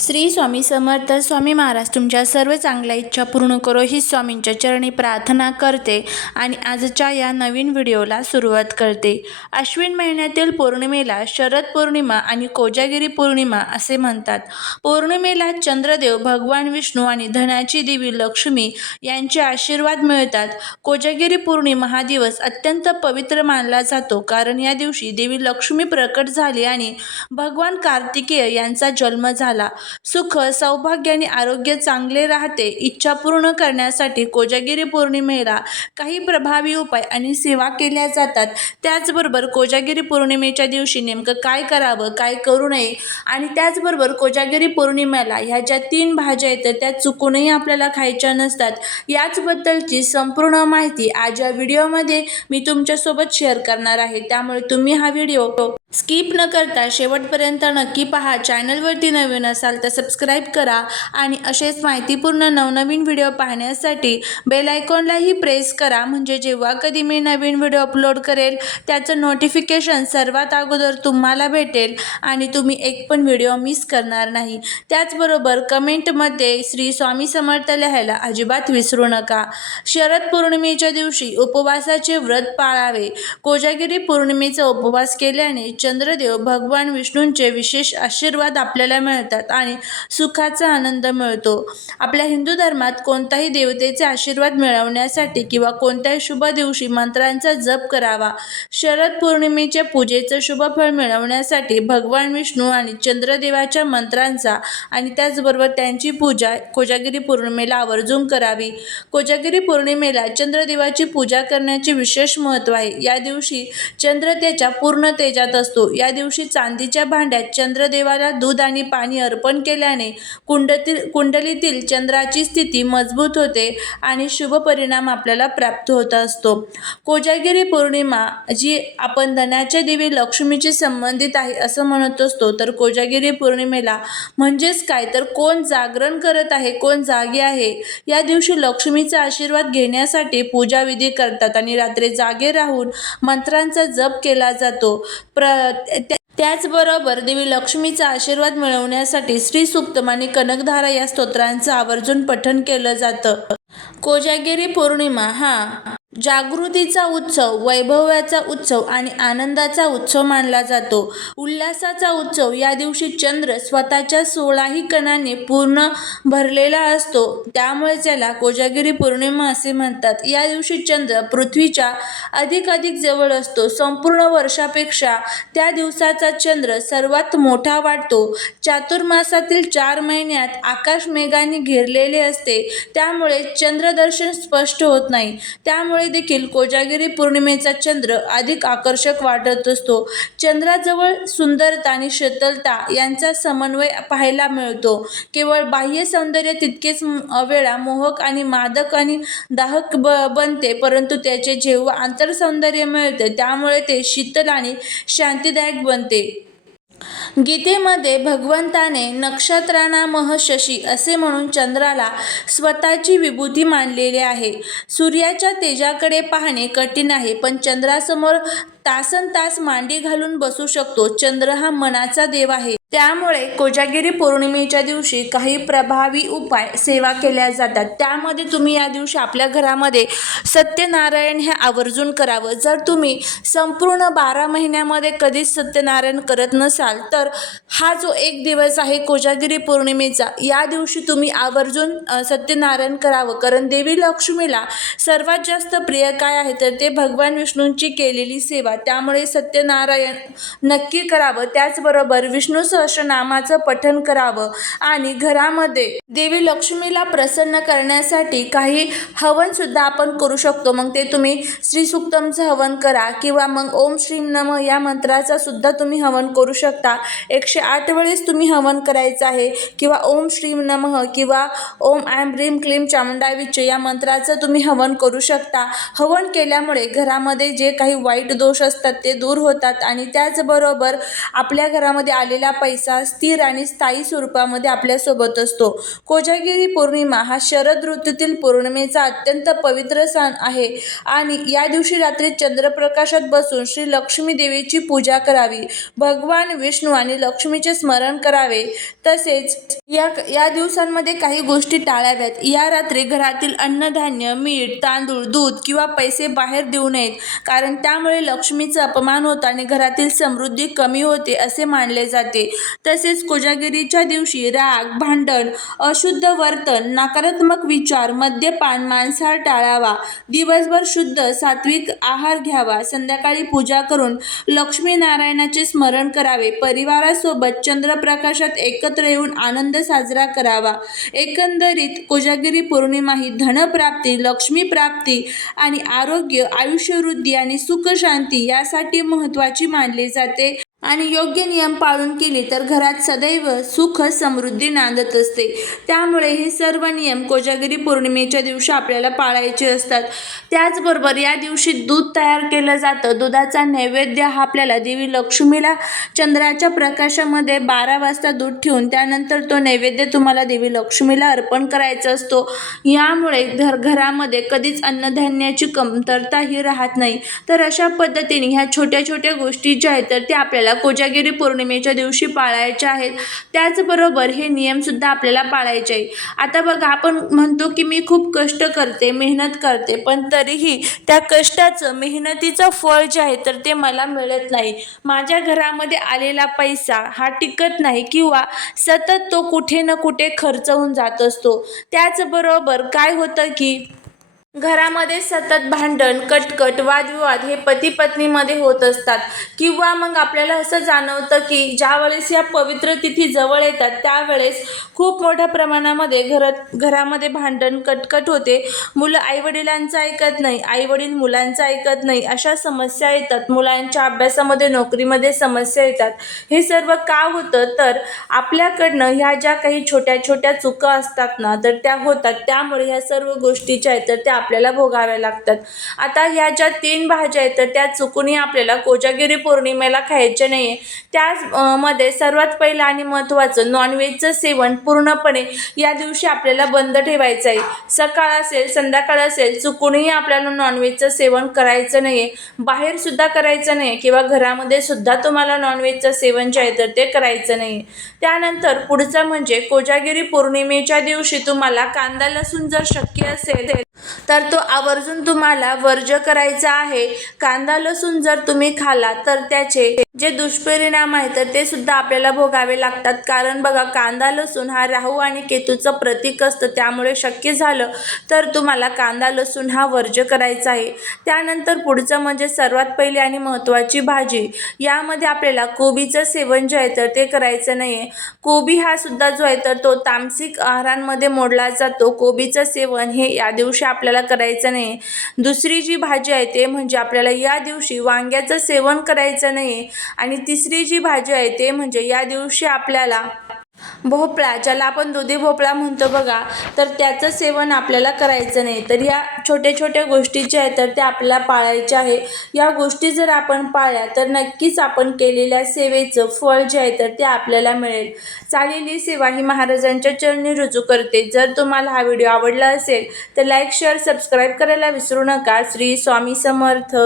श्री स्वामी समर्थ स्वामी महाराज तुमच्या सर्व चांगल्या इच्छा पूर्ण करो ही स्वामींच्या चरणी प्रार्थना करते आणि आजच्या या नवीन व्हिडिओला सुरुवात करते. अश्विन महिन्यातील पौर्णिमेला शरद पौर्णिमा आणि कोजागिरी पौर्णिमा असे म्हणतात. पौर्णिमेला चंद्रदेव भगवान विष्णू आणि धनाची देवी लक्ष्मी यांचे आशीर्वाद मिळतात. कोजागिरी पौर्णिमा हा दिवस अत्यंत पवित्र मानला जातो कारण या दिवशी देवी लक्ष्मी प्रकट झाली आणि भगवान कार्तिकेय यांचा जन्म झाला. सुख सौभाग्य आणि आरोग्य चांगले राहते इच्छा पूर्ण करण्यासाठी कोजागिरी पौर्णिमेला काही प्रभावी उपाय आणि सेवा केल्या जातात. त्याचबरोबर कोजागिरी पौर्णिमेच्या दिवशी नेमकं काय करावं काय करू नये आणि त्याचबरोबर कोजागिरी पौर्णिमेला ह्या ज्या तीन भाज्या आहेत त्या चुकूनही आपल्याला खायच्या नसतात. याचबद्दलची संपूर्ण माहिती आज या व्हिडिओमध्ये मी तुमच्यासोबत शेअर करणार आहे. त्यामुळे तुम्ही हा व्हिडिओ स्किप न करता शेवटपर्यंत नक्की पहा. चॅनलवरती नवीन असाल तर सबस्क्राईब करा आणि असेच माहितीपूर्ण नवनवीन व्हिडिओ पाहण्यासाठी बेल आयकॉनलाही प्रेस करा. म्हणजे जेव्हा कधी मी नवीन व्हिडिओ अपलोड करेल त्याचं नोटिफिकेशन सर्वात अगोदर तुम्हाला भेटेल आणि तुम्ही एक पण व्हिडिओ मिस करणार नाही. त्याचबरोबर कमेंटमध्ये श्री स्वामी समर्थ लिहायला अजिबात विसरू नका. शरद पौर्णिमेच्या दिवशी उपवासाचे व्रत पाळावे. कोजागिरी पौर्णिमेचा उपवास केल्याने चंद्रदेव भगवान विष्णूंचे विशेष आशीर्वाद आपल्याला मिळतात आणि सुखाचा आनंद मिळतो. आपल्या हिंदू धर्मात कोणताही देवतेचे आशीर्वाद मिळवण्यासाठी किंवा कोणत्याही शुभ दिवशी मंत्रांचा जप करावा शरद पौर्णिमेच्या पूजेचं शुभ फळ मिळवण्यासाठी भगवान विष्णू आणि चंद्रदेवाच्या मंत्रांचा आणि त्याचबरोबर त्यांची पूजा कोजागिरी पौर्णिमेला आवर्जून करावी. कोजागिरी पौर्णिमेला चंद्रदेवाची पूजा करण्याचे विशेष महत्त्व आहे. या दिवशी चंद्र त्याच्या पूर्ण तेजात असतो. असतो. या दिवशी चांदीच्या भांड्यात चंद्रदेवाला दूध आणि पाणी अर्पण केल्याने कुंडतील कुंडलीतील चंद्राची स्थिती मजबूत होते आणि शुभ परिणाम आपल्याला प्राप्त होत असतो. कोजागिरी पौर्णिमा जी आपण धनाच्या देवी लक्ष्मीशी संबंधित आहे असं म्हणत असतो तर कोजागिरी पौर्णिमेला म्हणजेच काय? तर कोण जागरण करत आहे कोण जागे आहे? या दिवशी लक्ष्मीचा आशीर्वाद घेण्यासाठी पूजाविधी करतात आणि रात्री जागे राहून मंत्रांचा जप केला जातो. प्र त्याचबरोबर देवी लक्ष्मीचा आशीर्वाद मिळवण्यासाठी श्री सुक्तम आणि कनकधारा या स्तोत्रांचं आवर्जून पठण केलं जातं. कोजागिरी पौर्णिमा हा जागृतीचा उत्सव वैभवाचा उत्सव आणि आनंदाचा उत्सव मानला जातो. उल्हासाचा उत्सव या दिवशी चंद्र स्वतःच्या सोळाही कणाने पूर्ण भरलेला असतो. त्यामुळे त्याला कोजागिरी पौर्णिमा असे म्हणतात. या दिवशी चंद्र पृथ्वीच्या अधिक अधिक जवळ असतो. संपूर्ण वर्षापेक्षा त्या दिवसाचा चंद्र सर्वात मोठा वाटतो. चातुर्मासातील चार महिन्यात आकाश मेघाने घेरलेले असते. त्यामुळे चंद्रदर्शन स्पष्ट होत नाही. त्यामुळे देखील कोजागिरी पौर्णिमेचा चंद्र अधिक आकर्षक वाटत असतो. चंद्राजवळ सुंदरता आणि शीतलता यांचा समन्वय पाहायला मिळतो. केवळ बाह्य सौंदर्य तितकेच वेळा मोहक आणि मादक आणि दाहक ब बनते परंतु त्याचे जेव्हा आंतरसौंदर्य मिळते त्यामुळे ते शीतल आणि शांतिदायक बनते. गीतेमध्ये भगवंताने नक्षत्रानामह शशी असे म्हणून चंद्राला स्वतःची विभूती मानलेली आहे. सूर्याच्या तेजाकडे पाहणे कठीण आहे पण चंद्रासमोर तासन तास मांडी घालून बसू शकतो. चंद्र हा मनाचा देव आहे. त्यामुळे कोजागिरी पौर्णिमेच्या दिवशी काही प्रभावी उपाय सेवा केल्या जातात. त्यामध्ये तुम्ही या दिवशी आपल्या घरामध्ये सत्यनारायण हे आवर्जून करावं. जर तुम्ही संपूर्ण बारा महिन्यामध्ये कधीच सत्यनारायण करत नसाल तर हा जो एक दिवस आहे कोजागिरी पौर्णिमेचा या दिवशी तुम्ही आवर्जून सत्यनारायण करावं. कारण देवी लक्ष्मीला सर्वात जास्त प्रिय काय आहे तर ते भगवान विष्णूंची केलेली सेवा. त्यामुळे सत्यनारायण नक्की करावं. त्याचबरोबर विष्णू सहस्रनामाचं पठण करावं. आणि घरामध्ये देवी लक्ष्मीला प्रसन्न करण्यासाठी काही हवन सुद्धा आपण करू शकतो. मग ते तुम्ही श्री सुक्तमचं हवन करा किंवा मग ओम श्रीम नम या मंत्राचा सुद्धा तुम्ही हवन करू शकता. एकशे आठ वेळेस तुम्ही हवन करायचं आहे किंवा ओम श्रीम नमः किंवा ओम ॲम ह्रीम क्लीम चामुंडाविच या मंत्राचं तुम्ही हवन करू शकता. हवन केल्यामुळे घरामध्ये जे काही वाईट दोष असतात ते दूर होतात आणि त्याचबरोबर आपल्या घरामध्ये आलेला पैसा स्थिर आणि स्थायी स्वरूपामध्ये आपल्यासोबत असतो. कोजागिरी पौर्णिमा हा शरद ऋतूतील पौर्णिमेचा अत्यंत पवित्र सण आहे आणि या दिवशी रात्री चंद्रप्रकाशात बसून श्री लक्ष्मी देवीची पूजा करावी. भगवान विष्णू आणि लक्ष्मीचे स्मरण करावे. तसेच या या दिवसांमध्ये काही गोष्टी टाळाव्यात. या रात्री घरातील अन्नधान्य मीठ तांदूळ दूध किंवा पैसे बाहेर देऊ नयेत. कारण त्यामुळे लक्ष्मीचा अपमान होतो आणि घरातील समृद्धी कमी होते असे मानले जाते. तसेच कोजागिरीच्या दिवशी राग भांडण अशुद्ध वर्तन नकारात्मक विचार मद्यपान मांसाहार टाळावा दिवसभर शुद्ध सात्विक आहार घ्यावा संध्याकाळी पूजा करून लक्ष्मीनारायणाचे स्मरण करावे परिवारासोबत चंद्रप्रकाशात एकत्र येऊन आनंद साजरा करावा. एकंदरीत कोजागिरी पौर्णिमा ही धनप्राप्ती लक्ष्मी प्राप्ती आणि आरोग्य आयुष्यवृद्धी आणि सुखशांती यासाठी महत्त्वाची मानली जाते. आणि योग्य नियम पाळून केले तर घरात सदैव सुख समृद्धी नांदत असते. त्यामुळे हे सर्व नियम कोजागिरी पौर्णिमेच्या दिवशी आपल्याला पाळायचे असतात. त्याचबरोबर या दिवशी दूध तयार केलं जातं. दुधाचा नैवेद्य हा आपल्याला देवी लक्ष्मीला चंद्राच्या प्रकाशामध्ये बारा वाजता दूध ठेवून त्यानंतर तो नैवेद्य तुम्हाला देवी लक्ष्मीला अर्पण करायचा असतो. यामुळे घर घरामध्ये कधीच अन्नधान्याची कमतरता ही राहत नाही. तर अशा पद्धतीने ह्या छोट्या छोट्या गोष्टी ज्या आहेत तर त्या आपल्याला कोजागिरी पौर्णिमेच्या दिवशी पाळायच्या आहेत. त्याचबरोबर हे नियमसुद्धा आपल्याला पाळायचे आहे आता बघा आपण म्हणतो की मी खूप कष्ट करते मेहनत करते पण तरीही त्या कष्टाचं मेहनतीचं फळ जे आहे तर ते मला मिळत नाही. माझ्या घरामध्ये आलेला पैसा हा टिकत नाही किंवा सतत तो कुठे ना कुठे खर्च होऊन जात असतो. त्याचबरोबर काय होतं की घरामध्ये सतत भांडण कटकट वादविवाद हे पती पत्नीमध्ये होत असतात. किंवा मग आपल्याला असं जाणवतं की ज्यावेळेस या पवित्र तिथी जवळ येतात त्यावेळेस खूप मोठ्या प्रमाणामध्ये घरात घरामध्ये भांडण कटकट होते. मुलं आईवडिलांचं ऐकत नाही आईवडील मुलांचं ऐकत नाही अशा समस्या येतात. मुलांच्या अभ्यासामध्ये नोकरीमध्ये समस्या येतात. हे सर्व का होतं? तर आपल्याकडनं ह्या ज्या काही छोट्या छोट्या चुका असतात ना तर त्या होतात. त्यामुळे ह्या सर्व गोष्टीच्या आहेत तर त्या आपल्याला भोगाव्या लागतात. आता ह्या ज्या तीन भाज्या आहेत तर त्या चुकूनही आपल्याला कोजागिरी पौर्णिमेला खायच्या नाही आहे त्याचमध्ये सर्वात पहिलं आणि महत्त्वाचं नॉनव्हेजचं सेवन पूर्णपणे या दिवशी आपल्याला बंद ठेवायचं आहे. सकाळ असेल संध्याकाळ असेल चुकूनही आपल्याला नॉनव्हेजचं सेवन करायचं नाही आहे बाहेरसुद्धा करायचं नाही आहे किंवा घरामध्ये सुद्धा तुम्हाला नॉनव्हेजचं सेवन जे आहे तर ते करायचं नाही आहे त्यानंतर पुढचं म्हणजे कोजागिरी पौर्णिमेच्या दिवशी तुम्हाला कांदा लसूण जर शक्य असेल तर तो आवर्जून तुम्हाला वर्ज करायचा आहे. कांदा लसूण जर तुम्ही खाला तर त्याचे जे दुष्परिणाम आहेत तर ते सुद्धा आपल्याला भोगावे लागतात. कारण बघा कांदा लसूण हा राहू आणि केतूचं प्रतीक असतं. त्यामुळे शक्य झालं तर तुम्हाला कांदा लसूण हा वर्ज करायचा आहे. त्यानंतर पुढचं म्हणजे सर्वात पहिली आणि महत्त्वाची भाजी. यामध्ये आपल्याला कोबीचं सेवन जे आहे तर ते करायचं नाही आहे कोबी हा सुद्धा जो आहे तर तो तामसिक आहारांमध्ये मोडला जातो. कोबीचं सेवन हे या दिवशी आपल्याला करायचं नाही. दुसरी जी भाजी आहे ते म्हणजे आपल्याला या दिवशी वांग्याचं सेवन करायचं नाही. आहे आणि तिसरी जी भाजी आहे ते म्हणजे या दिवशी आपल्याला भोपळा ज्याला आपण दुधी भोपळा म्हणतो बघा तर त्याचं सेवन आपल्याला करायचं नाही. तर या छोट्या छोट्या गोष्टी ज्या आहेत तर त्या आपल्याला पाळायच्या आहे. या गोष्टी जर आपण पाळल्या तर नक्कीच आपण केलेल्या सेवेचं फळ जे आहे तर ते आपल्याला मिळेल. चालेली सेवा ही महाराजांच्या चरणी रुजू करते. जर तुम्हाला हा व्हिडिओ आवडला असेल तर लाईक शेअर सबस्क्राईब करायला विसरू नका. श्री स्वामी समर्थ.